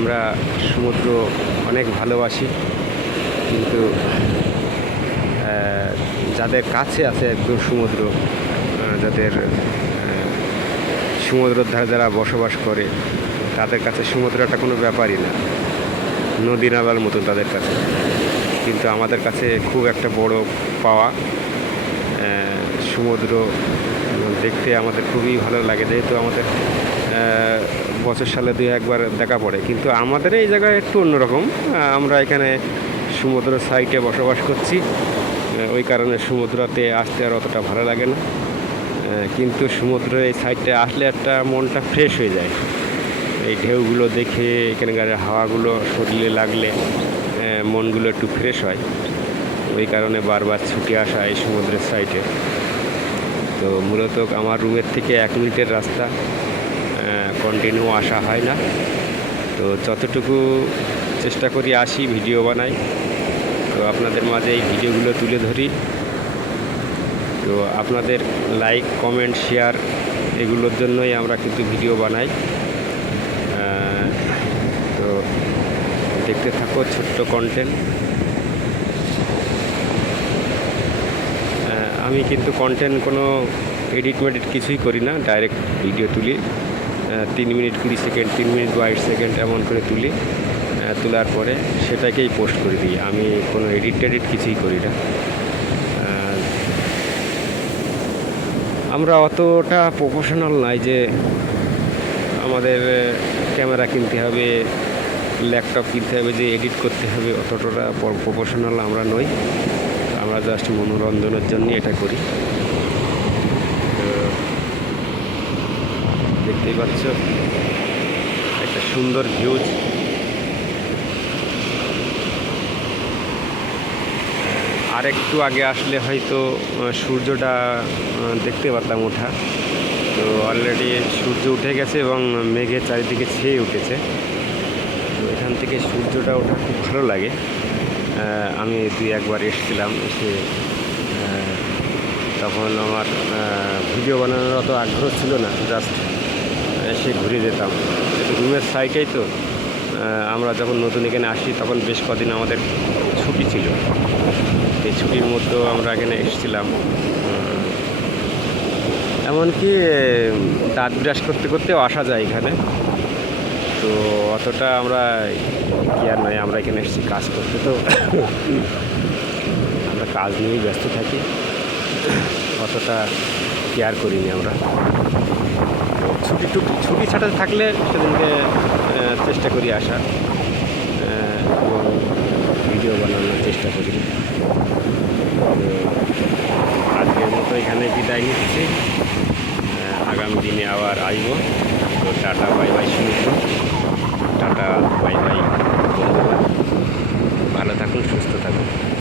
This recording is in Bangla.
আমরা সমুদ্র অনেক ভালোবাসি, কিন্তু যাদের কাছে আছে একদম সমুদ্র, যাদের সমুদ্রের ধারে যারা বসবাস করে, তাদের কাছে সমুদ্রটা কোনো ব্যাপারই না, নদী নালার মতো তাদের কাছে। কিন্তু আমাদের কাছে খুব একটা বড় পাওয়া। সমুদ্র দেখতে আমাদের খুবই ভালো লাগে, যেহেতু আমাদের বছর সালে 2-1বার দেখা পড়ে। কিন্তু আমাদের এই জায়গায় একটু অন্যরকম, আমরা এখানে সমুদ্র সাইডে বসবাস করছি, ওই কারণে সমুদ্রতে আসতে আর অতটা ভালো লাগে না। কিন্তু সমুদ্র এই সাইডে আসলে একটা মনটা ফ্রেশ হয়ে যায়, এই ঢেউগুলো দেখে, এখানকার হাওয়াগুলো শরীরে লাগলে মনগুলো একটু ফ্রেশ হয়। ওই কারণে বারবার ছুটে আসা এই সমুদ্রের সাইডে। তো মূলত আমার রুমের থেকে 1 মিনিটের রাস্তা, কন্টিনিউ আসা হয় না। তো যতটুকু চেষ্টা করি আসি, ভিডিও বানাই, তো আপনাদের মাঝে এই ভিডিওগুলো তুলে ধরি। তো আপনাদের লাইক, কমেন্ট, শেয়ার এগুলোর জন্যই আমরা কিন্তু ভিডিও বানাই। তো দেখতে থাকো ছোট্ট কন্টেন্ট। আমি কিন্তু কন্টেন্ট কোনো এডিট মেডিট কিছুই করি না, ডাইরেক্ট ভিডিও তুলি, 3 মিনিট 20 সেকেন্ড, 3 মিনিট 22 সেকেন্ড এমন করে তুলি। তোলার পরে সেটাকেই পোস্ট করে দিই। আমি কোনো এডিট টেডিট কিছুই করি না। আমরা অতটা প্রফেশনাল নাই যে আমাদের ক্যামেরা কিনতে হবে, ল্যাপটপ কিনতে হবে, যে এডিট করতে হবে, অতটা প্রফেশনাল আমরা নই। আমরা জাস্ট মনোরঞ্জনের জন্য এটা করি। তো দেখতেই পাচ্ছ একটা সুন্দর ভিউজ। আর একটু আগে আসলে হয়তো সূর্যটা দেখতে পারতাম ওঠা। তো অলরেডি সূর্য উঠে গেছে এবং মেঘের চারিদিকে ছেয়ে উঠেছে। তো এখান থেকে সূর্যটা ওঠা খুব ভালো লাগে। আমি 2-1বার এসেছিলাম, এসে তখন আমার ভিডিও বানানোর অত আগ্রহ ছিল না, জাস্ট এসে ঘুরে যেতাম। রুমের সাইডেই তো, আমরা যখন নতুন এখানে আসি তখন বেশ কদিন আমাদের ছুটি ছিল। এই ছুটির মধ্যেও আমরা এখানে এসেছিলাম। এমনকি দাঁত ব্রাশ করতে করতেও আসা যায় এখানে। তো অতটা আমরা কেয়ার নয়, আমরা এখানে এসেছি কাজ করতে, তো আমরা কাজ নিয়েই ব্যস্ত থাকি, অতটা কেয়ার করিনি আমরা। ছুটি ছাটা থাকলে সেদিনকে চেষ্টা করি আসার এবং ভিডিও বানানোর চেষ্টা করি। আজকের মতো এখানে বিদায় নিচ্ছি, আগামী দিনে আবার আসবো। তো টাটা, বাই বাই, সমুদ্র।